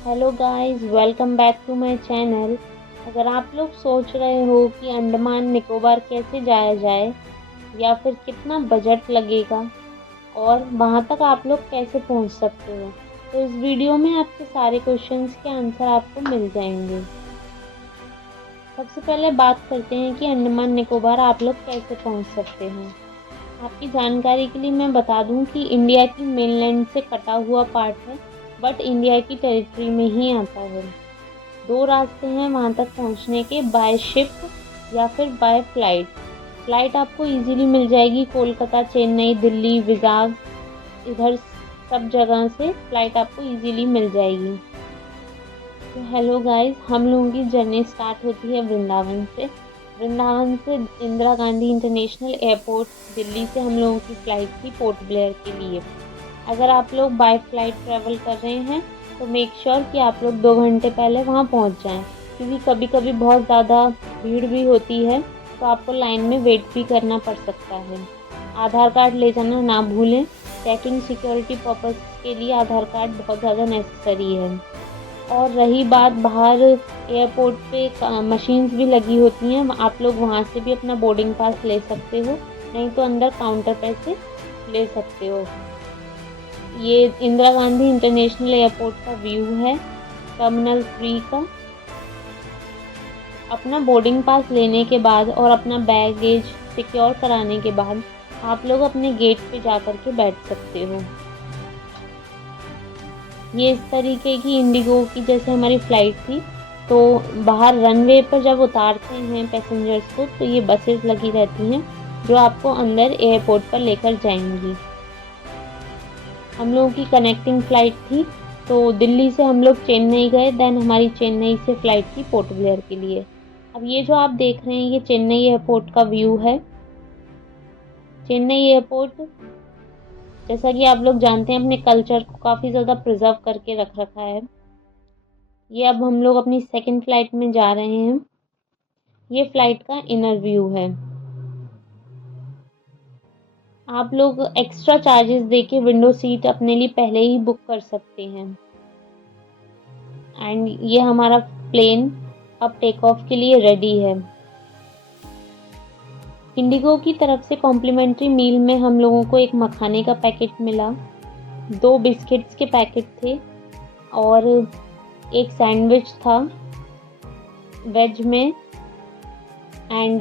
Hello guys, welcome back to my channel. अगर आप लोग सोच रहे हो कि अंडमान निकोबार कैसे जाया जाए या फिर कितना बजट लगेगा और वहाँ तक आप लोग कैसे पहुँच सकते हो, तो इस वीडियो में आपके सारे क्वेश्चंस के आंसर आपको मिल जाएंगे। सबसे पहले बात करते हैं कि अंडमान निकोबार आप लोग कैसे पहुँच सकते हैं। आपकी जानकारी के लिए मैं बता दूं कि इंडिया की मेनलैंड से कटा हुआ पार्ट है, बट इंडिया की टेरिटरी में ही आता है। दो रास्ते हैं वहाँ तक पहुँचने के, बाय शिप या फिर बाय फ्लाइट। फ्लाइट आपको इजीली मिल जाएगी, कोलकाता, चेन्नई, दिल्ली, विजाग, इधर सब जगह से फ्लाइट आपको इजीली मिल जाएगी। तो हेलो गाइस, हम लोगों की जर्नी स्टार्ट होती है वृंदावन से। वृंदावन से इंदिरा गांधी इंटरनेशनल एयरपोर्ट दिल्ली से हम लोगों की फ़्लाइट थी पोर्ट ब्लेयर के लिए। अगर आप लोग बाय फ्लाइट ट्रैवल कर रहे हैं तो मेक श्योर कि आप लोग 2 घंटे पहले वहाँ पहुँच जाएं, क्योंकि कभी कभी बहुत ज़्यादा भीड़ भी होती है तो आपको लाइन में वेट भी करना पड़ सकता है। आधार कार्ड ले जाना ना भूलें। चेकिंग सिक्योरिटी पर्पज़ के लिए आधार कार्ड बहुत ज़्यादा नेसेसरी है। और रही बात बाहर एयरपोर्ट पे मशीन्स भी लगी होती हैं, आप लोग वहाँ से भी अपना बोर्डिंग पास ले सकते हो, नहीं तो अंदर काउंटर पे से ले सकते हो। ये इंदिरा गांधी इंटरनेशनल एयरपोर्ट का व्यू है टर्मिनल 3 का। अपना बोर्डिंग पास लेने के बाद और अपना बैगेज सिक्योर कराने के बाद आप लोग अपने गेट पे जा कर के बैठ सकते हो। ये इस तरीके की इंडिगो की जैसे हमारी फ़्लाइट थी, तो बाहर रनवे पर जब उतारते हैं पैसेंजर्स को तो ये बसेस लगी रहती हैं जो आपको अंदर एयरपोर्ट पर लेकर जाएंगी। हम लोगों की कनेक्टिंग फ़्लाइट थी, तो दिल्ली से हम लोग चेन्नई गए, देन हमारी चेन्नई से फ़्लाइट थी पोर्ट ब्लेयर के लिए। अब ये जो आप देख रहे हैं ये चेन्नई एयरपोर्ट का व्यू है। चेन्नई एयरपोर्ट, जैसा कि आप लोग जानते हैं, अपने कल्चर को काफ़ी ज़्यादा प्रिजर्व करके रख रखा है। ये अब हम लोग अपनी सेकंड फ्लाइट में जा रहे हैं। ये फ्लाइट का इनर व्यू है। आप लोग एक्स्ट्रा चार्जेस देके विंडो सीट अपने लिए पहले ही बुक कर सकते हैं। एंड ये हमारा प्लेन अब टेक ऑफ के लिए रेडी है। इंडिगो की तरफ से कॉम्प्लीमेंट्री मील में हम लोगों को एक मखाने का पैकेट मिला, 2 बिस्किट्स के पैकेट थे और एक सैंडविच था वेज में, and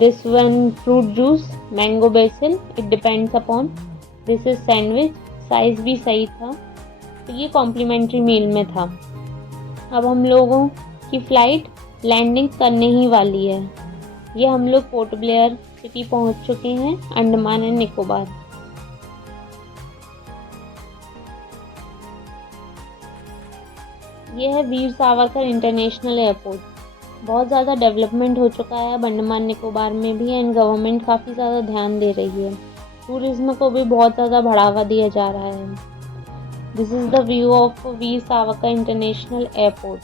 this one fruit juice mango basil, it depends upon, this is sandwich, size भी सही था। तो ये कॉम्प्लीमेंट्री मील में था। अब हम लोगों की फ़्लाइट लैंडिंग करने ही वाली है। ये हम लोग पोर्ट ब्लेयर सिटी पहुंच चुके हैं, अंडमान एंड निकोबार। ये है वीर सावरकर इंटरनेशनल एयरपोर्ट। बहुत ज़्यादा डेवलपमेंट हो चुका है अब अंडमान निकोबार में भी, एंड गवर्नमेंट काफ़ी ज़्यादा ध्यान दे रही है। टूरिज्म को भी बहुत ज़्यादा बढ़ावा दिया जा रहा है। This is the view of Veer Savarkar international airport.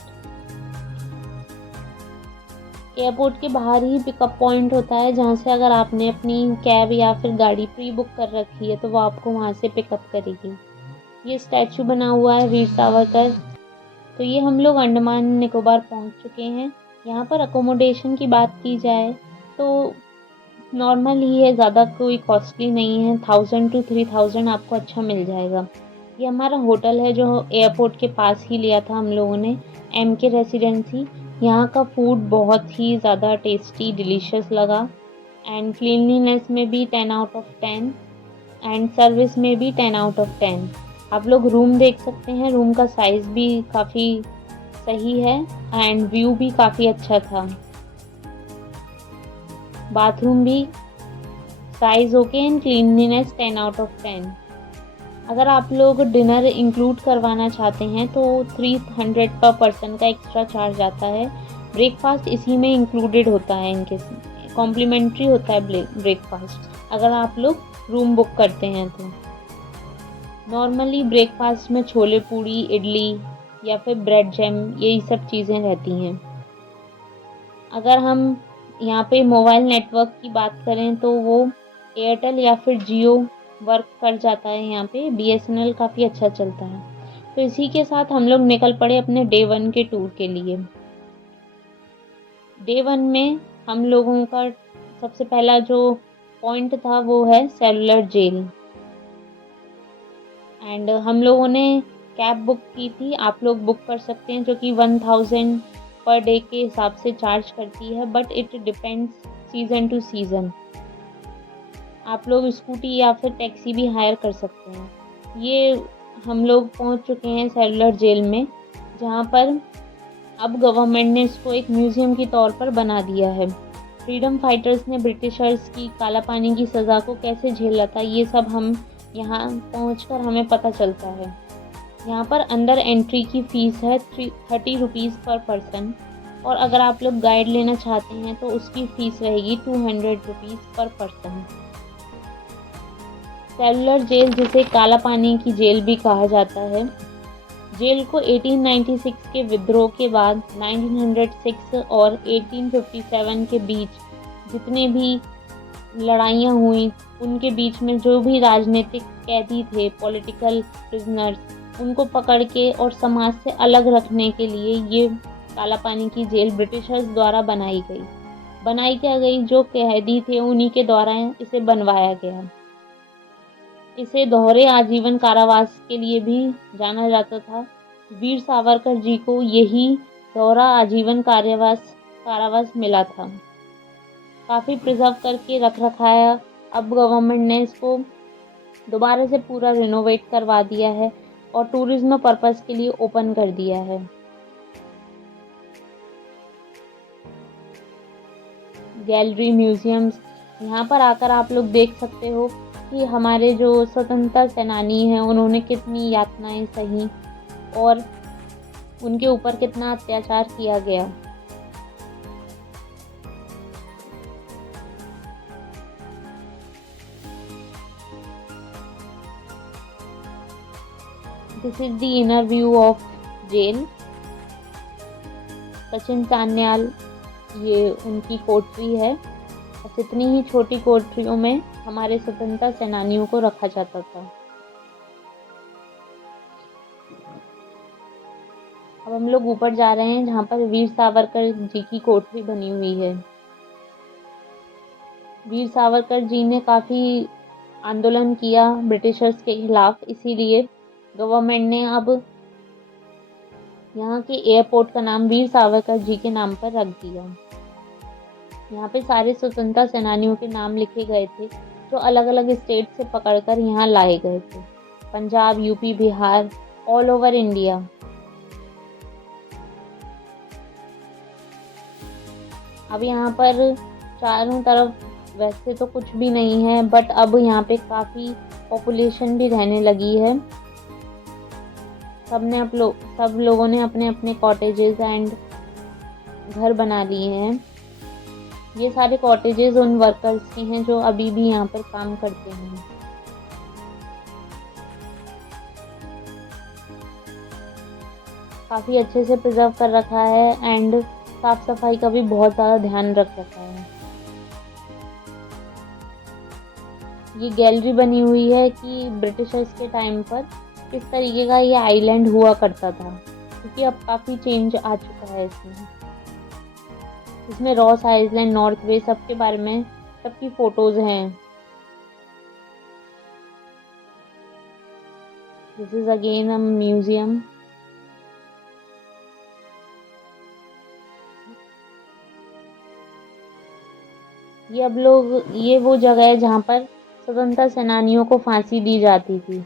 Airport के बाहर ही पिकअप पॉइंट होता है, जहाँ से अगर आपने अपनी कैब या फिर गाड़ी प्री बुक कर रखी है तो वो आपको वहाँ से पिकअप करेगी। ये स्टैचू बना हुआ है वीर सावरकर। तो ये हम लोग अंडमान निकोबार पहुँच चुके हैं। यहाँ पर अकोमोडेशन की बात की जाए तो नॉर्मल ही है, ज़्यादा कोई कॉस्टली नहीं है। 1000 to 3000 आपको अच्छा मिल जाएगा। ये हमारा होटल है जो एयरपोर्ट के पास ही लिया था हम लोगों ने, MK रेसिडेंसी। यहाँ का फूड बहुत ही ज़्यादा टेस्टी डिलीशियस लगा, एंड क्लीनलीनेस में भी 10 आउट ऑफ 10 एंड सर्विस में भी 10 आउट ऑफ 10। आप लोग रूम देख सकते हैं, रूम का साइज़ भी काफ़ी सही है एंड व्यू भी काफ़ी अच्छा था। बाथरूम भी size okay and cleanliness 10 out of 10। अगर आप लोग डिनर इंक्लूड करवाना चाहते हैं तो 300 पर पर्सन का एक्स्ट्रा चार्ज आता है। ब्रेकफास्ट इसी में इंक्लूडेड होता है, इनके कॉम्प्लीमेंट्री होता है ब्रेकफास्ट अगर आप लोग रूम बुक करते हैं तो। नॉर्मली ब्रेकफास्ट में छोले पूड़ी, इडली या फिर ब्रेड जैम, यही सब चीज़ें रहती हैं। अगर हम यहाँ पे मोबाइल नेटवर्क की बात करें तो वो एयरटेल या फिर जियो वर्क कर जाता है। यहाँ पे BSNL काफ़ी अच्छा चलता है। तो तो इसी के साथ हम लोग निकल पड़े अपने डे 1 के टूर के लिए। डे 1 में हम लोगों का सबसे पहला जो पॉइंट था वो है सेलुलर जेल। एंड हम लोगों ने कैब बुक की थी, आप लोग बुक कर सकते हैं, जो कि 1000 पर डे के हिसाब से चार्ज करती है, but it depends season two season. आप लोग स्कूटी या फिर टैक्सी भी हायर कर सकते हैं। ये हम लोग पहुंच चुके हैं सेलुलर जेल में, जहां पर अब गवर्नमेंट ने इसको एक म्यूज़ियम के तौर पर बना दिया है। फ्रीडम फाइटर्स ने ब्रिटिशर्स की काला पानी की सज़ा को कैसे झेला था, ये सब हम यहाँ पहुँचकर हमें पता चलता है। यहाँ पर अंदर एंट्री की फ़ीस है 30 रुपीज़ पर पर्सन, और अगर आप लोग गाइड लेना चाहते हैं तो उसकी फ़ीस रहेगी 200 रुपीज़ पर पर्सन। सेलुलर जेल, जिसे काला पानी की जेल भी कहा जाता है, जेल को 1896 के विद्रोह के बाद 1906 और 1857 के बीच जितने भी लड़ाइयाँ हुई, उनके बीच में जो भी राजनीतिक कैदी थे, पॉलिटिकल प्रिजनर्स, उनको पकड़ के और समाज से अलग रखने के लिए ये काला पानी की जेल ब्रिटिशर्स द्वारा बनाई क्या गई। जो कैदी थे उन्हीं के द्वारा इसे बनवाया गया। इसे दोहरे आजीवन कारावास के लिए भी जाना जाता था। वीर सावरकर जी को यही दोहरा आजीवन कारावास मिला था। काफ़ी प्रिजर्व करके रख रखाया। अब गवर्नमेंट ने इसको दोबारा से पूरा रिनोवेट करवा दिया है और टूरिज्म पर्पस के लिए ओपन कर दिया है। गैलरी, म्यूजियम्स, यहाँ पर आकर आप लोग देख सकते हो कि हमारे जो स्वतंत्रता सेनानी हैं उन्होंने कितनी यातनाएं सही और उनके ऊपर कितना अत्याचार किया गया। This is the inner view of jail. Sachin Sanyal, ये उनकी कोठरी है। बस इतनी ही छोटी कोठरियों में हमारे स्वतंत्रता सेनानियों को रखा जाता था। अब हम लोग ऊपर जा रहे हैं, जहाँ पर वीर सावरकर जी की कोठरी बनी हुई है। वीर सावरकर जी ने काफ़ी आंदोलन किया ब्रिटिशर्स के खिलाफ, इसीलिए गवर्नमेंट ने अब यहाँ के एयरपोर्ट का नाम वीर सावरकर जी के नाम पर रख दिया। यहाँ पे सारे स्वतंत्रता सेनानियों के नाम लिखे गए थे, जो अलग अलग स्टेट से पकड़कर यहाँ लाए गए थे। Punjab, UP, Bihar, all over India. अब यहाँ पर चारों तरफ वैसे तो कुछ भी नहीं है, बट अब यहाँ पे काफ़ी पॉपुलेशन भी रहने लगी है। सब लोगों ने अपने अपने कॉटेजेस एंड घर बना लिए हैं। ये सारे कॉटेजेस उन वर्कर्स के हैं जो अभी भी यहाँ पर काम करते हैं। काफ़ी अच्छे से प्रिजर्व कर रखा है एंड साफ सफाई का भी बहुत ज़्यादा ध्यान रख रखा है। ये गैलरी बनी हुई है कि ब्रिटिशर्स के टाइम पर किस तरीके का ये आइलैंड हुआ करता था, क्योंकि अब काफ़ी चेंज आ चुका है इसमें रॉस आइलैंड, नॉर्थ वे, सबके बारे में सबकी फ़ोटोज़ हैं। This is again a museum. ये वो जगह है जहाँ पर स्वतंत्रता सेनानियों को फांसी दी जाती थी।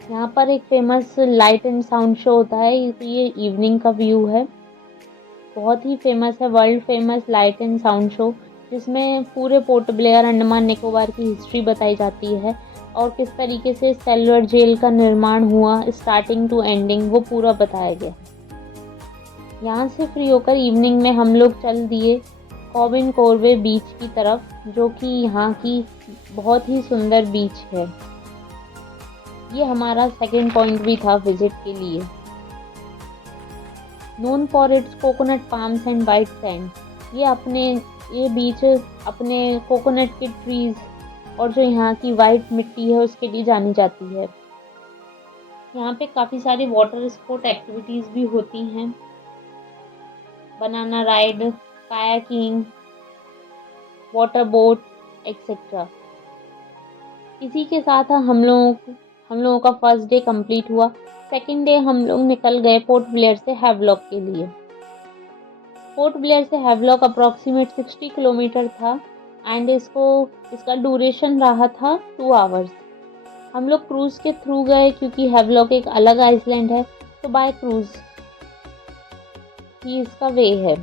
यहाँ पर एक famous light and sound show होता है, ये इवनिंग का व्यू है। बहुत ही फेमस है, world famous light and sound show, जिसमें पूरे पोर्ट ब्लेयर, अंडमान निकोबार की हिस्ट्री बताई जाती है और किस तरीके से सेलुलर जेल का निर्माण हुआ स्टार्टिंग टू एंडिंग, वो पूरा बताया गया। यहाँ से फ्री होकर इवनिंग में हम लोग चल दिए कॉबिन कोरवे बीच की तरफ, जो कि यहाँ की बहुत ही सुंदर बीच है। ये हमारा सेकंड पॉइंट भी था विजिट के लिए। Known for its coconut palms and white sand. ये बीच अपने कोकोनट के ट्रीज और जो यहाँ की वाइट मिट्टी है उसके लिए जानी जाती है। यहाँ पे काफ़ी सारी वाटर स्पोर्ट एक्टिविटीज़ भी होती हैं, banana ride, kayaking, water boat etcetera. इसी के साथ हम लोगों का फर्स्ट डे कंप्लीट हुआ। सेकंड डे हम लोग निकल गए पोर्ट ब्लेयर से हैवलॉक के लिए। पोर्ट ब्लेयर से हैवलॉक अप्रॉक्सीमेट 60 किलोमीटर था एंड इसका ड्यूरेशन रहा था 2 आवर्स। हम लोग क्रूज़ के थ्रू गए क्योंकि हैवलॉक एक अलग आइसलैंड है, तो बाय क्रूज़ ही इसका वे है।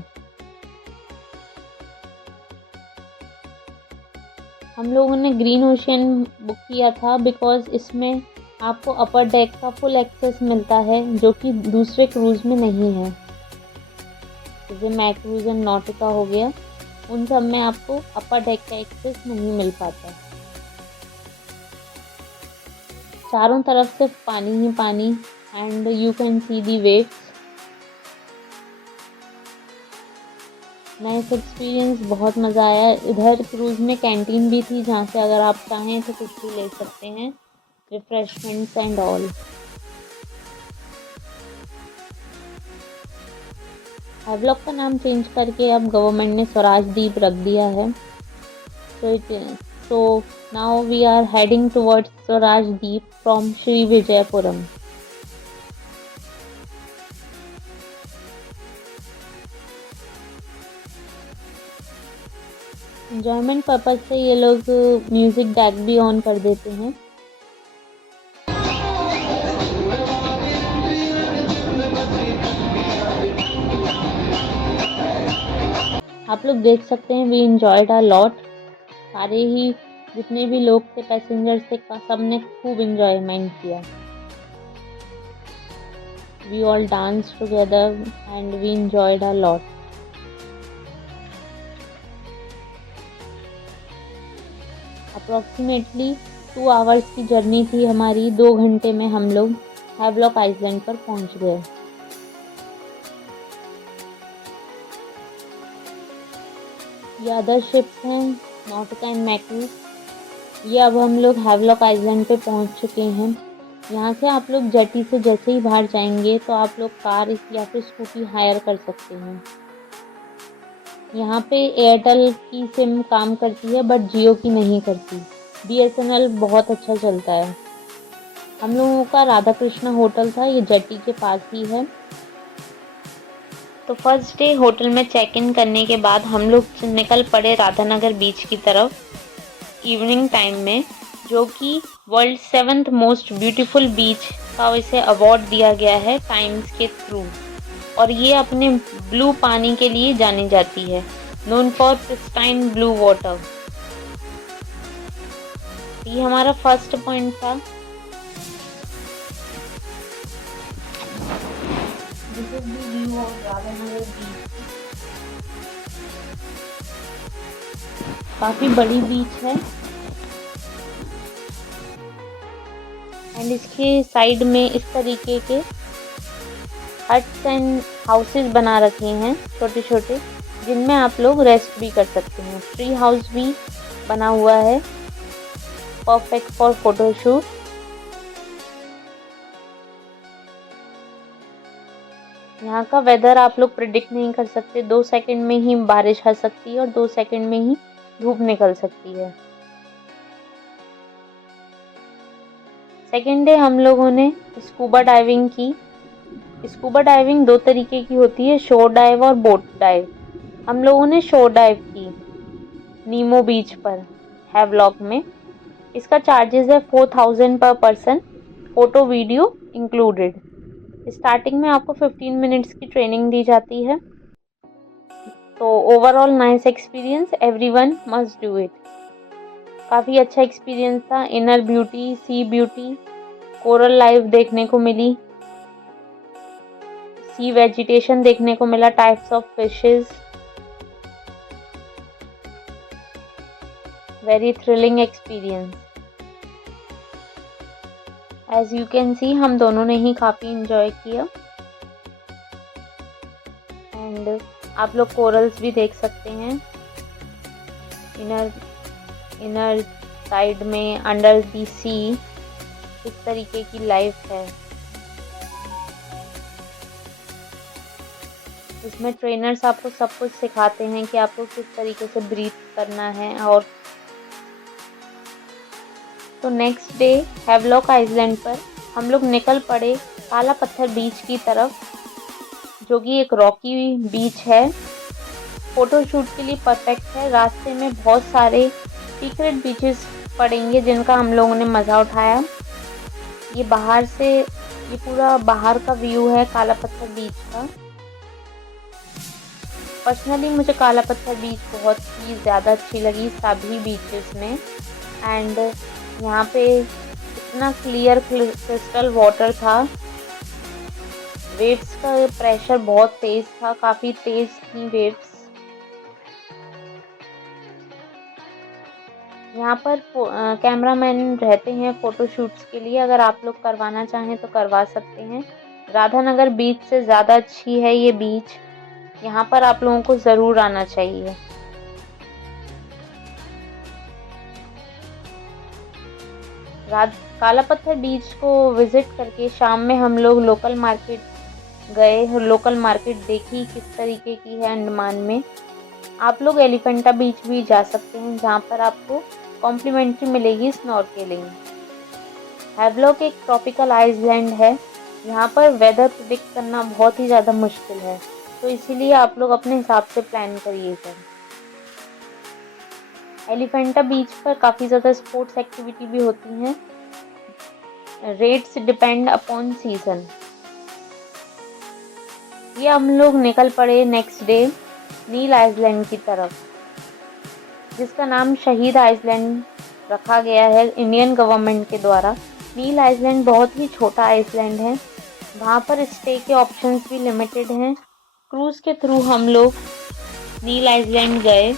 हम लोगों ने ग्रीन ओशियन बुक किया था बिकॉज़ इसमें आपको अपर डेक का फुल एक्सेस मिलता है जो कि दूसरे क्रूज़ में नहीं है। जैसे मैक क्रूज़ एंड नॉटिका हो गया, उन सब में आपको अपर डेक का एक्सेस नहीं मिल पाता। चारों तरफ से पानी ही पानी and you can C the waves. Nice experience, बहुत मज़ा आया। इधर क्रूज़ में कैंटीन भी थी जहाँ से अगर आप चाहें तो कुछ भी ले सकते हैं, रिफ्रेशमेंट्स एंड ऑल। हैवलॉक का नाम चेंज करके अब गवर्नमेंट ने स्वराज द्वीप रख दिया है। So now we are heading towards Swaraj Dweep from Shri Vijayapuram. Enjoyment purpose से ये लोग म्यूज़िक डेक भी ऑन कर देते हैं। आप लोग देख सकते हैं वी एंजॉयड अ लॉट। सारे ही जितने भी लोग थे, पैसेंजर्स थे, सब ने खूब एंजॉयमेंट किया। We all dance together and we enjoyed a lot. Approximately 2 hours की जर्नी थी हमारी। 2 घंटे में हम लोग हैवलॉक आइसलैंड पर पहुंच गए। ये अदर शिप्स हैं, नॉटिका एंड मैक्रू। ये अब हम लोग हैवलॉक आइसलैंड पे पहुंच चुके हैं। यहाँ से आप लोग जेटी से जैसे ही बाहर जाएंगे तो आप लोग कार या फिर स्कूटी हायर कर सकते हैं। यहाँ पे एयरटेल की सिम काम करती है बट जियो की नहीं करती। BSNL बहुत अच्छा चलता है। हम लोगों का राधा कृष्णा होटल था, ये जेटी के पास ही है। तो फर्स्ट डे होटल में चेक इन करने के बाद हम लोग निकल पड़े राधानगर बीच की तरफ इवनिंग टाइम में, जो कि वर्ल्ड 7th मोस्ट ब्यूटीफुल बीच का इसे अवार्ड दिया गया है टाइम्स के थ्रू, और ये अपने ब्लू पानी के लिए जानी जाती है, known for pristine blue water. ये हमारा फर्स्ट पॉइंट था। This is the view of Radhanagar beach. काफी बड़ी बीच है एंड इसके साइड में इस तरीके के हट्स एंड हाउसेस बना रखे हैं छोटे छोटे, जिनमें आप लोग रेस्ट भी कर सकते हैं। ट्री हाउस भी बना हुआ है, परफेक्ट फॉर फोटोशूट। यहाँ का वेदर आप लोग प्रिडिक्ट नहीं कर सकते। 2 सेकंड में ही बारिश आ सकती है और 2 सेकंड में ही धूप निकल सकती है। सेकेंड डे हम लोगों ने स्कूबा डाइविंग की। स्कूबा डाइविंग 2 तरीके की होती है, शोर डाइव और बोट डाइव। हम लोगों ने शोर डाइव की नीमो बीच पर हैवलॉक में। इसका चार्जेस है 4000 पर person, photo video included. Starting में आपको 15 मिनट्स की ट्रेनिंग दी जाती है। तो overall nice experience, everyone must do it. काफ़ी अच्छा एक्सपीरियंस था। Inner beauty, sea beauty, coral life देखने को मिली, सी वेजिटेशन देखने को मिला, types of fishes. Very thrilling experience. As you can see हम दोनों ने ही काफ़ी इंजॉय किया एंड आप लोग कोरल्स भी देख सकते हैं। इनर साइड में अंडर दी सी इस तरीके की लाइफ है। इसमें ट्रेनर्स आपको सब कुछ सिखाते हैं कि आपको किस तरीके से ब्रीथ करना है। और तो नेक्स्ट डे हैवलॉक आइलैंड पर हम लोग निकल पड़े काला पत्थर बीच की तरफ, जो कि एक रॉकी बीच है। फोटोशूट के लिए परफेक्ट है। रास्ते में बहुत सारे सीक्रेट बीचेस पड़ेंगे जिनका हम लोगों ने मज़ा उठाया। ये बाहर से, ये पूरा बाहर का व्यू है काला पत्थर बीच का। पर्सनली मुझे काला पत्थर बीच बहुत ही ज़्यादा अच्छी लगी सभी बीचेस में। एंड यहाँ पे इतना क्लियर क्रिस्टल वाटर था। वेव्स का प्रेशर बहुत तेज़ था, काफ़ी तेज़ थी वेव्स। यहाँ पर कैमरामैन रहते हैं फ़ोटोशूट्स के लिए। अगर आप लोग करवाना चाहें तो करवा सकते हैं। राधानगर बीच से ज़्यादा अच्छी है ये बीच। यहाँ पर आप लोगों को ज़रूर आना चाहिए। काला पत्थर बीच को विज़िट करके शाम में हम लोग लोकल मार्केट गए। लोकल मार्केट देखी किस तरीके की है अंडमान में। आप लोग एलिफेंटा बीच भी जा सकते हैं, जहाँ पर आपको कॉम्प्लीमेंट्री मिलेगी स्नॉर्केलिंग। हैवलॉक एक ट्रॉपिकल आइलैंड है। यहाँ पर वेदर प्रिडिक्ट करना बहुत ही ज़्यादा मुश्किल है, तो इसीलिए आप लोग अपने हिसाब से प्लान करिएगा। एलिफेंटा बीच पर काफ़ी ज़्यादा स्पोर्ट्स एक्टिविटी भी होती हैं। Rates depend upon season. ये हम लोग निकल पड़े नेक्स्ट डे नील आइलैंड की तरफ, जिसका नाम शहीद आइलैंड रखा गया है इंडियन गवर्नमेंट के द्वारा। नील आइलैंड बहुत ही छोटा आइलैंड है। वहाँ पर स्टे के ऑप्शंस भी लिमिटेड हैं। क्रूज़ के थ्रू हम लोग नील आइलैंड गए।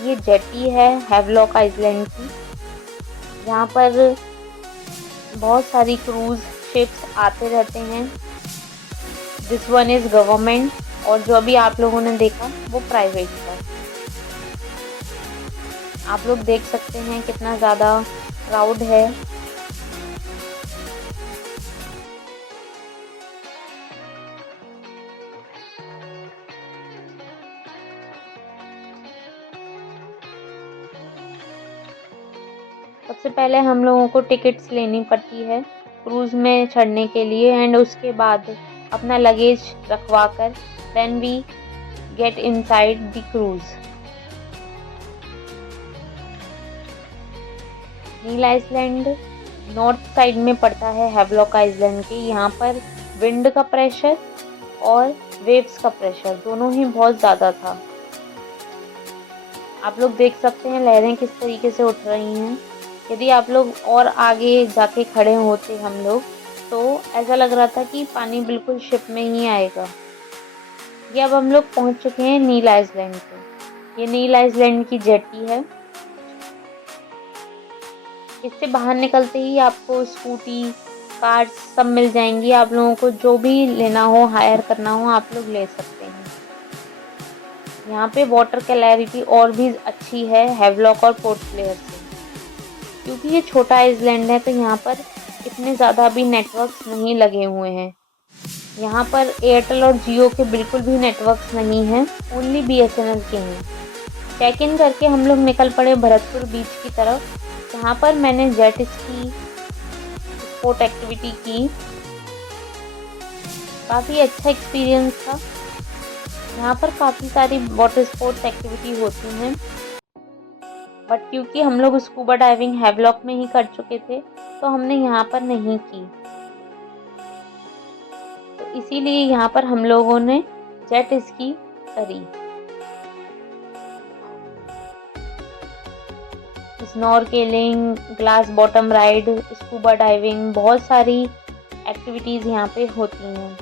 ये जेटी है हैवलॉक आइलैंड की। यहाँ पर बहुत सारी क्रूज़ शिप्स आते रहते हैं। दिस वन इज़ गवर्नमेंट, और जो अभी आप लोगों ने देखा वो प्राइवेट था। आप लोग देख सकते हैं कितना ज़्यादा क्राउड है। सबसे पहले हम लोगों को टिकट्स लेनी पड़ती है क्रूज़ में चढ़ने के लिए, एंड उसके बाद अपना लगेज रखवा कर then we get inside the cruise. Neil island north side में पड़ता है हैवलॉक आइलैंड के। यहाँ पर विंड का प्रेशर और वेव्स का प्रेशर दोनों ही बहुत ज़्यादा था। आप लोग देख सकते हैं लहरें किस तरीके से उठ रही हैं। यदि आप लोग और आगे जाके खड़े होते हम लोग, तो ऐसा लग रहा था कि पानी बिल्कुल शिप में ही आएगा। ये अब हम लोग पहुंच चुके हैं नील आइलैंड पे। ये नील आइलैंड की जेटी है। इससे बाहर निकलते ही आपको स्कूटी, कार्स सब मिल जाएंगी। आप लोगों को जो भी लेना हो, हायर करना हो, आप लोग ले सकते हैं। यहाँ पे वाटर क्लैरिटी और भी अच्छी है हैवलॉक और पोर्ट ब्लेयर से। क्योंकि ये छोटा आइलैंड है तो यहाँ पर इतने ज़्यादा भी नेटवर्क्स नहीं लगे हुए हैं। यहाँ पर एयरटेल और जियो के बिल्कुल भी नेटवर्क्स नहीं हैं, ओनली BSNL के हैं। चेक इन करके हम लोग निकल पड़े भरतपुर बीच की तरफ, जहाँ पर मैंने जेट स्की स्पोर्ट एक्टिविटी की। काफ़ी अच्छा एक्सपीरियंस था। यहाँ पर काफ़ी सारी वाटर स्पोर्ट्स एक्टिविटी होती हैं, बट क्योंकि हम लोग स्कूबा डाइविंग हैवलॉक में ही कर चुके थे तो हमने यहाँ पर नहीं की, तो इसीलिए यहाँ पर हम लोगों ने जेट स्की करी। Snorkelling, glass bottom ride, scuba diving, बहुत सारी एक्टिविटीज़ यहाँ पे होती हैं।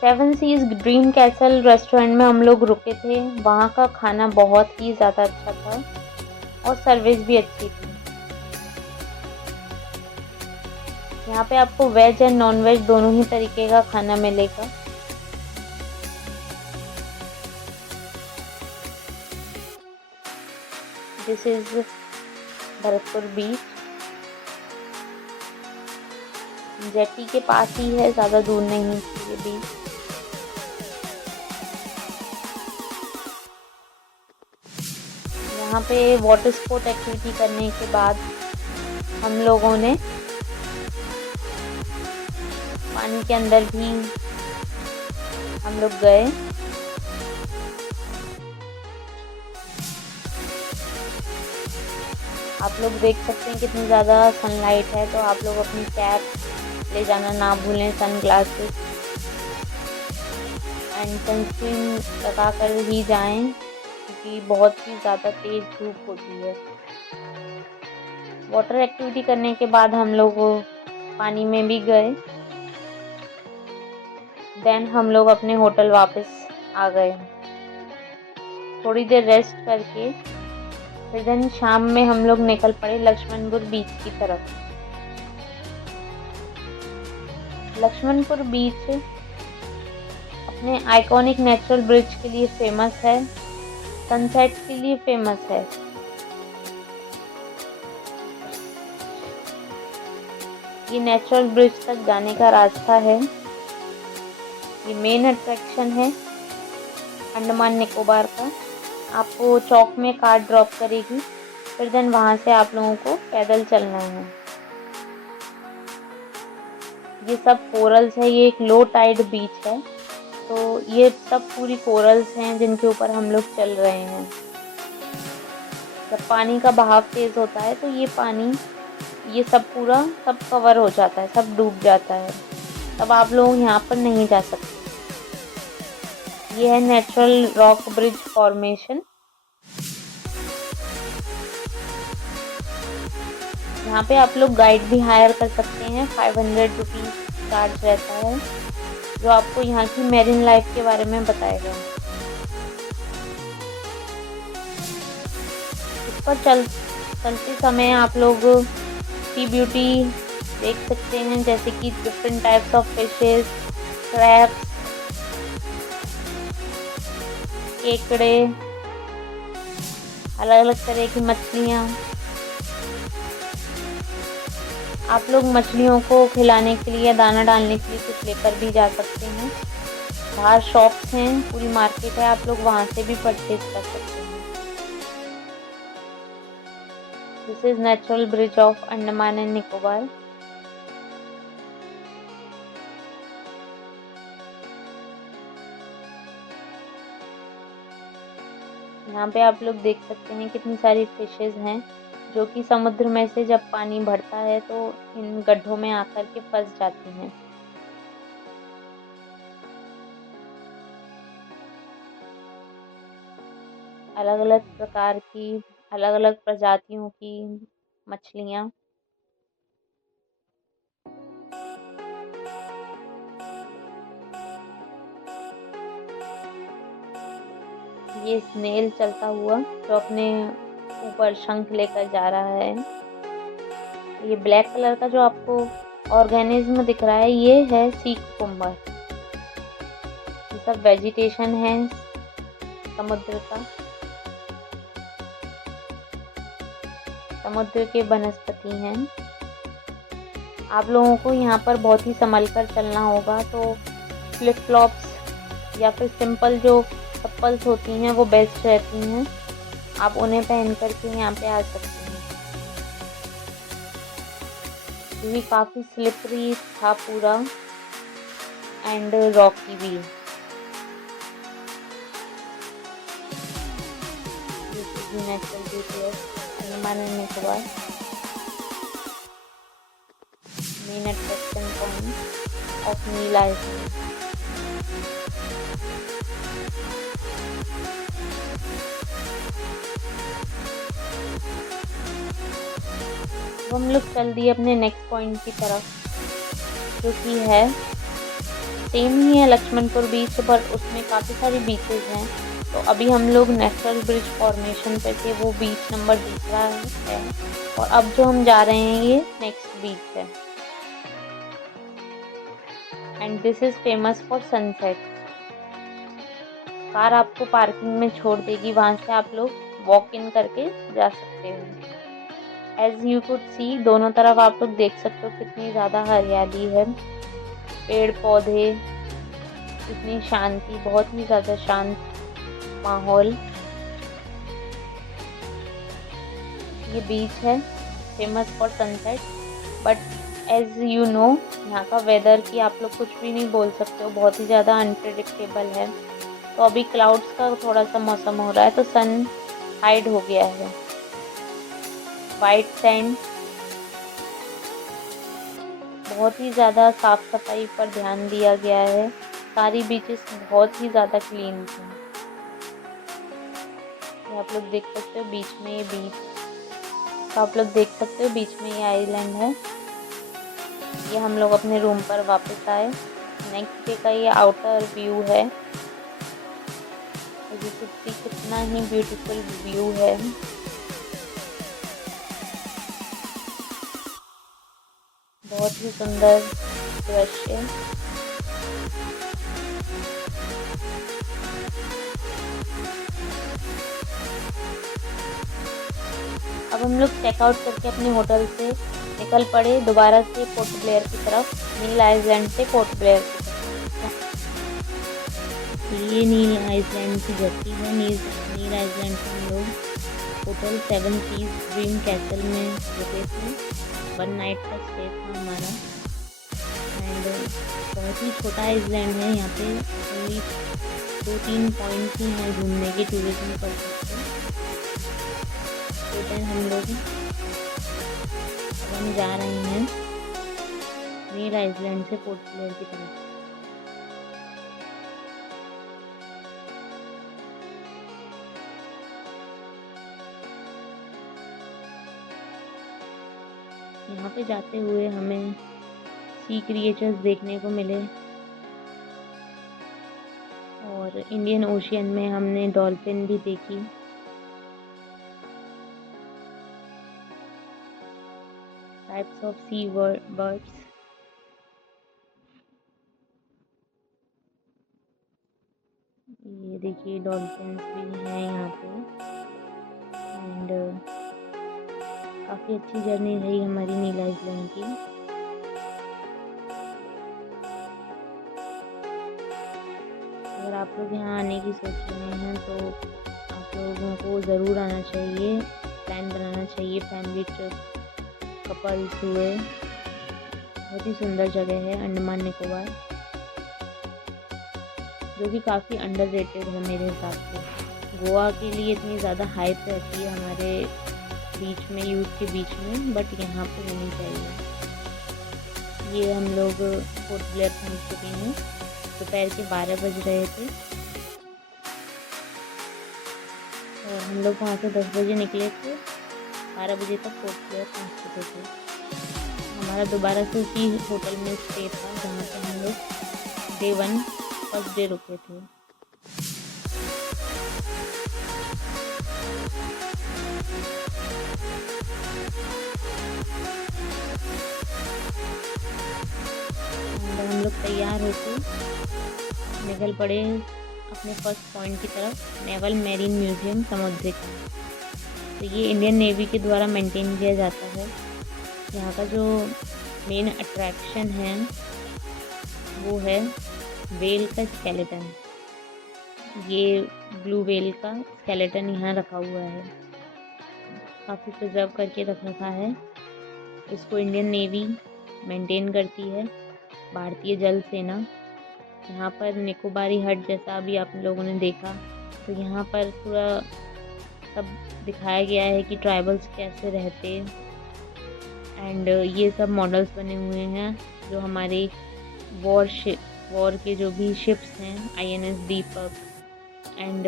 7 सीज़ ड्रीम कैसल रेस्टोरेंट में हम लोग रुके थे। वहाँ का खाना बहुत ही ज़्यादा अच्छा था और सर्विस भी अच्छी थी। यहाँ पे आपको वेज एंड नॉन वेज दोनों ही तरीके का खाना मिलेगा। This is Bharatpur beach. Jetty के पास ही है, ज़्यादा दूर नहीं है ये बीच। यहाँ पे वाटर स्पोर्ट एक्टिविटी करने के बाद हम लोगों ने पानी के अंदर भी हम लोग गए। आप लोग देख सकते हैं कितनी ज़्यादा सनलाइट है, तो आप लोग अपनी कैप ले जाना ना भूलें, सन ग्लासेस एंड सनस्क्रीन लगा कर ही जाएं, क्योंकि बहुत ही ज़्यादा तेज़ धूप होती है। वाटर एक्टिविटी करने के बाद हम लोग पानी में भी गए। देन हम लोग अपने होटल वापस आ गए, थोड़ी देर रेस्ट करके। फिर देन शाम में हम लोग निकल पड़े लक्ष्मणपुर बीच की तरफ। लक्ष्मणपुर बीच अपने आइकॉनिक नेचुरल ब्रिज के लिए फेमस है, सनसेट के लिए फेमस है। ये नेचुरल ब्रिज तक जाने का रास्ता है, ये मेन अट्रैक्शन है अंडमान निकोबार का। आपको चौक में कार ड्रॉप करेगी, फिर देन वहाँ से आप लोगों को पैदल चलना है। ये सब कोरल्स है, ये एक लो टाइड बीच है, तो ये सब पूरी कोरल्स हैं जिनके ऊपर हम लोग चल रहे हैं। जब पानी का बहाव तेज होता है तो ये पानी ये सब पूरा सब कवर हो जाता है, सब डूब जाता है, तब आप लोग यहाँ पर नहीं जा सकते। ये है नेचुरल रॉक ब्रिज फॉर्मेशन। यहाँ पे आप लोग गाइड भी हायर कर सकते हैं, 500 रुपीज़ चार्ज रहता है, जो आपको यहाँ की मैरीन लाइफ के बारे में बताएगा। इस पर चलते समय आप लोग सी ब्यूटी देख सकते हैं, जैसे कि different types of fishes, crabs, केकड़े, अलग अलग तरह की मछलियाँ। आप लोग मछलियों को खिलाने के लिए या दाना डालने के लिए कुछ लेकर भी जा सकते हैं। बाहर शॉप्स हैं, पूरी मार्केट है, आप लोग वहाँ से भी परचेज कर सकते हैं। This is natural bridge of Andaman and Nicobar. यहाँ पे आप लोग देख सकते हैं कितनी सारी फिशेस हैं, जो कि समुद्र में से जब पानी बढ़ता है तो इन गड्ढों में आकर के फंस जाती हैं। अलग अलग प्रकार की, अलग अलग प्रजातियों की मछलियाँ। ये स्नेल चलता हुआ जो अपने ऊपर शंख लेकर जा रहा है। ये ब्लैक कलर का जो आपको ऑर्गेनिज्म दिख रहा है, ये है सी कुकुम्बर। ये सब वेजिटेशन है समुद्र का, समुद्र के वनस्पति हैं। आप लोगों को यहाँ पर बहुत ही संभल कर चलना होगा, तो फ्लिप फ्लॉप्स या फिर सिंपल जो चप्पल्स होती हैं वो बेस्ट रहती हैं, आप उन्हें पहन करके यहाँ पे आ सकते हैं। ये काफ़ी स्लिपरी था पूरा एंड रॉकी भी। नेचुरल ब्यूटी है Andaman and Nicobar, main attraction point of Neil island. तो हम लोग चल दिए अपने नेक्स्ट पॉइंट की तरफ, जो कि है सेम ही है लक्ष्मणपुर बीच, पर उसमें काफ़ी सारी बीचेस हैं। तो अभी हम लोग नेचुरल ब्रिज फॉर्मेशन पे थे, वो बीच नंबर दूसरा है, और अब जो हम जा रहे हैं ये नेक्स्ट बीच है, and this is famous for sunset. Car आपको पार्किंग में छोड़ देगी, वहाँ से आप लोग वॉक इन करके जा सकते हो। एज यू कुड सी, दोनों तरफ आप लोग देख सकते हो कितनी ज़्यादा हरियाली है, पेड़ पौधे, कितनी शांति, बहुत ही ज़्यादा शांत माहौल। ये बीच है famous for sunset, but as you know यहाँ का वेदर की आप लोग कुछ भी नहीं बोल सकते हो, बहुत ही ज़्यादा अनप्रिडिक्टेबल है। तो अभी क्लाउड्स का थोड़ा सा मौसम हो रहा है, तो सन हाइड हो गया है। वाइट सैंड, बहुत ही ज़्यादा साफ सफाई पर ध्यान दिया गया है, सारी बीचेस बहुत ही ज़्यादा क्लीन थी। ये आप लोग देख सकते हो बीच में ये बीच, तो आप लोग देख सकते हो बीच में ये आइलैंड है। ये हम लोग अपने रूम पर वापस आए। नेक्स्ट डे का ये आउटर व्यू है, कितना ही ब्यूटीफुल व्यू है। बहुत ही सुंदर दृश्य। अब हम लोग चेकआउट करके अपने होटल से निकल पड़े दोबारा से पोर्ट ब्लेयर की तरफ, नील आइलैंड से पोर्ट ब्लेयर की तरफ। ये नील आइलैंड की जगह है। नील आइलैंड से हम लोग होटल 7 सीज ड्रीम कैसल में रुके थे। 1 नाइट का स्टे था हमारा। एंड बहुत ही छोटा आइलैंड है, यहाँ पे ओनली 2-3 पॉइंट ही हैं घूमने के टूरिज्म पर्पज से। तो देन हम जा रहे हैं नील आइलैंड से पोर्ट ब्लेयर की तरफ। यहाँ पे जाते हुए हमें सी क्रिएचर्स देखने को मिले और इंडियन ओशियन में हमने डॉल्फिन भी देखी। Types of sea birds. ये देखिए डॉल्फिन्स भी हैं यहाँ पे। एंड काफ़ी अच्छी जर्नी रही हमारी नील आइलैंड की। अगर आप लोग यहाँ आने की सोच रहे हैं तो आप लोगों को ज़रूर आना चाहिए, प्लान बनाना चाहिए। फैमिली ट्रिप, कपल्स हुए, बहुत ही सुंदर जगह है अंडमान निकोबार, जो कि काफ़ी अंडररेटेड है मेरे हिसाब से। गोवा के लिए इतनी ज़्यादा हाइप रहती है हमारे बीच में, यूथ के बीच में, बट यहाँ पे होनी चाहिए। ये हम लोग पोर्ट ब्लेयर पहुँच चुके हैं। दोपहर के 12 बज रहे थे और हम लोग वहाँ से 10 बजे निकले थे। 12 बजे तक पोर्ट ब्लेयर पहुँच चुके थे। हमारा दोबारा से उसी होटल में स्टे था जहाँ पे हम लोग डे 1 फर्स्ट डे रुके थे। हम लोग तैयार होके निकल पड़े अपने फर्स्ट पॉइंट की तरफ, नेवल मैरीन म्यूजियम समुद्रिका। तो ये इंडियन नेवी के द्वारा मेंटेन किया जाता है। यहाँ का जो मेन अट्रैक्शन है वो है वेल का स्केलेटन। ये ब्लू वेल का स्केलेटन यहाँ रखा हुआ है, काफ़ी प्रिजर्व करके रखा है। इसको इंडियन नेवी मेंटेन करती है, भारतीय जल सेना। यहाँ पर निकोबारी हट जैसा अभी आप लोगों ने देखा, तो यहाँ पर पूरा सब दिखाया गया है कि ट्राइबल्स कैसे रहते। एंड ये सब मॉडल्स बने हुए हैं जो हमारे वॉर के जो भी शिप्स हैं, INS Deepak and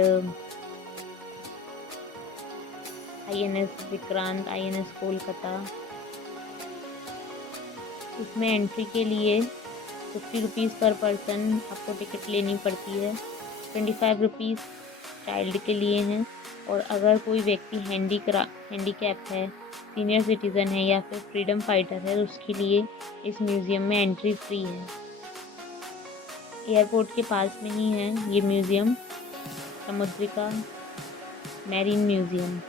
INS Vikrant, INS Kolkata. इसमें एंट्री के लिए 50 रुपीज़ पर पर्सन आपको टिकट लेनी पड़ती है। 25 रुपीज़ चाइल्ड के लिए हैं, और अगर कोई व्यक्ति हैंडीकैप है, सीनियर सिटीज़न है या फिर फ्रीडम फाइटर है, उसके लिए इस म्यूज़ियम में एंट्री फ्री है। एयरपोर्ट के पास में ही है ये म्यूज़ियम, समुद्रिका मैरीन म्यूज़ियम।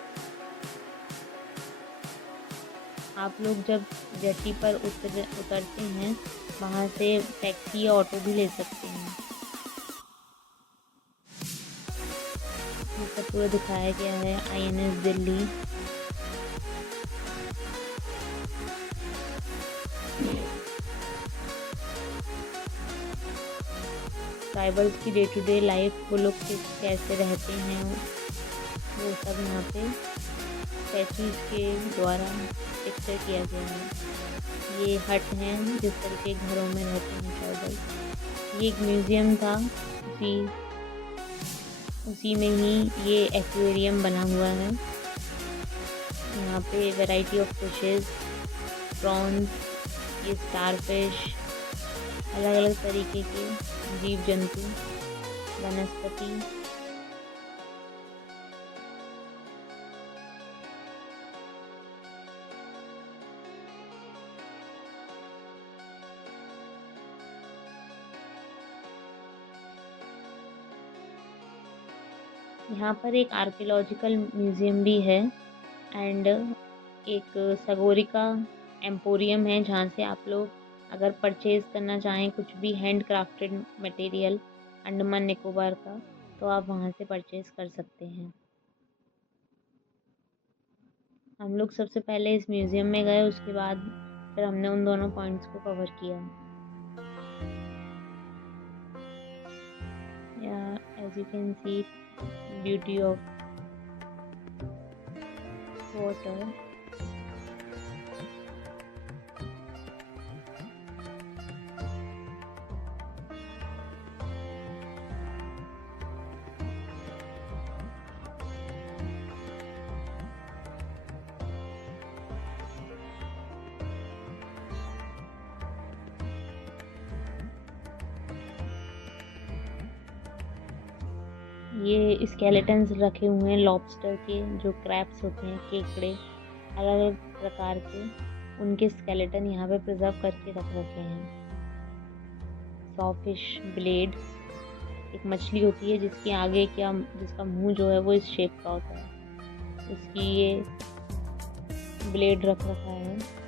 आप लोग जब जेटी पर उतरते हैं वहाँ से टैक्सी या ऑटो भी ले सकते हैं। ये सब पूरा दिखाया गया है INS दिल्ली। ट्राइबल्स की डे टू डे लाइफ, वो लोग कैसे रहते हैं, वो सब यहाँ पे स्टैचूज के द्वारा पिक्चर किया गया है। ये हट हैं जिस तरह के घरों में रहते हैं ट्राइबल। ये एक म्यूज़ियम था, उसी में ही ये एक्वेरियम बना हुआ है। यहाँ पे वैरायटी ऑफ फिशेस, प्रॉन्स, ये स्टारफिश, अलग अलग तरीके के जीव जंतु, वनस्पति। यहाँ पर एक आर्कियोलॉजिकल म्यूज़ियम भी है एंड एक सगोरिका एम्पोरियम है, जहाँ से आप लोग अगर परचेज़ करना चाहें कुछ भी hand crafted material Andaman Nicobar का, तो आप वहाँ से परचेज़ कर सकते हैं। हम लोग सबसे पहले इस म्यूज़ियम में गए, उसके बाद फिर हमने उन दोनों पॉइंट्स को कवर किया। As you can see beauty of water. ये स्केलेटन्स रखे हुए हैं लॉबस्टर के, जो क्रैब्स होते हैं, केकड़े, अलग अलग प्रकार के, उनके स्केलेटन यहाँ पे प्रिजर्व करके रख रखे हैं। सॉफिश ब्लेड, एक मछली होती है जिसकी आगे जिसका मुंह जो है वो इस शेप का होता है, उसकी ये ब्लेड रख रखा है।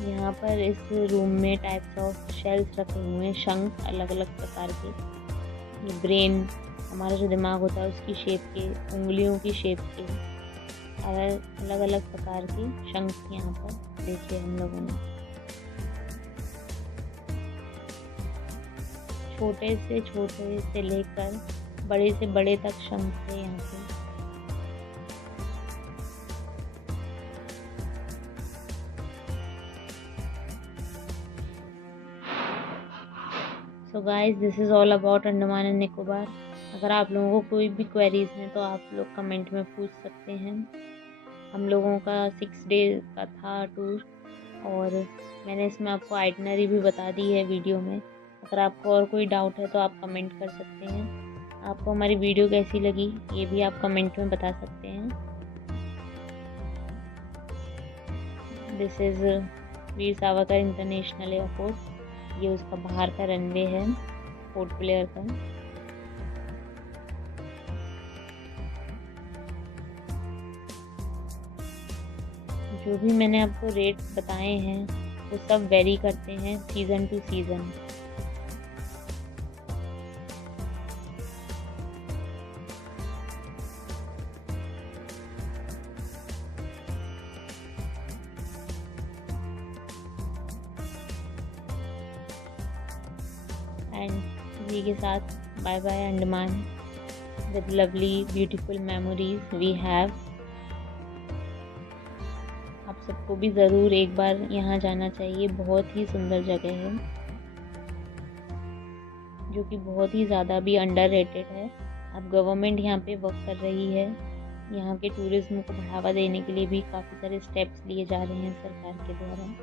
यहाँ पर इस रूम में टाइप्स ऑफ शेल्स रखे हुए हैं, शंख अलग अलग प्रकार के। ये ब्रेन, हमारा जो दिमाग होता है उसकी शेप के, उंगलियों की शेप के, अलग अलग प्रकार के शंख यहाँ पर देखे हम लोगों ने। छोटे से लेकर बड़े से बड़े तक शंख थे यहाँ पे। So guys, this is all about Andaman and Nicobar. अगर आप लोगों को कोई भी क्वेरीज हैं तो आप लोग कमेंट में पूछ सकते हैं। हम लोगों का 6 डे का था टूर, और मैंने इसमें आपको आइटनरी भी बता दी है वीडियो में। अगर आपको और कोई डाउट है तो आप कमेंट कर सकते हैं। आपको हमारी वीडियो कैसी लगी ये भी आप कमेंट में बता सकते हैं। This is Veer Savarkar international airport. ये उसका बाहर का रनवे है पोर्ट ब्लेयर का। जो भी मैंने आपको रेट बताए हैं वो सब वेरी करते हैं सीज़न टू सीज़न। एंड इसी के साथ bye bye Andaman, with lovely beautiful memories we have. आप सबको भी ज़रूर एक बार यहाँ जाना चाहिए, बहुत ही सुंदर जगह है जो कि बहुत ही ज़्यादा भी अंडररेटेड है। अब गवर्नमेंट यहाँ पे वर्क कर रही है, यहाँ के टूरिज़्म को बढ़ावा देने के लिए भी काफ़ी सारे स्टेप्स लिए जा रहे हैं सरकार के द्वारा।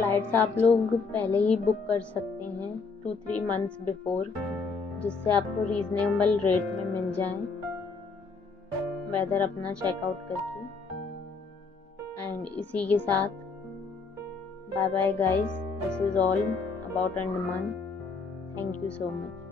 फ़्लाइट्स आप लोग पहले ही बुक कर सकते हैं 2-3 मंथ्स बिफोर, जिससे आपको रीज़नेबल रेट में मिल जाएं वेदर अपना चेकआउट करके। एंड इसी के साथ bye bye guys, this is all about Andaman. Thank you so much.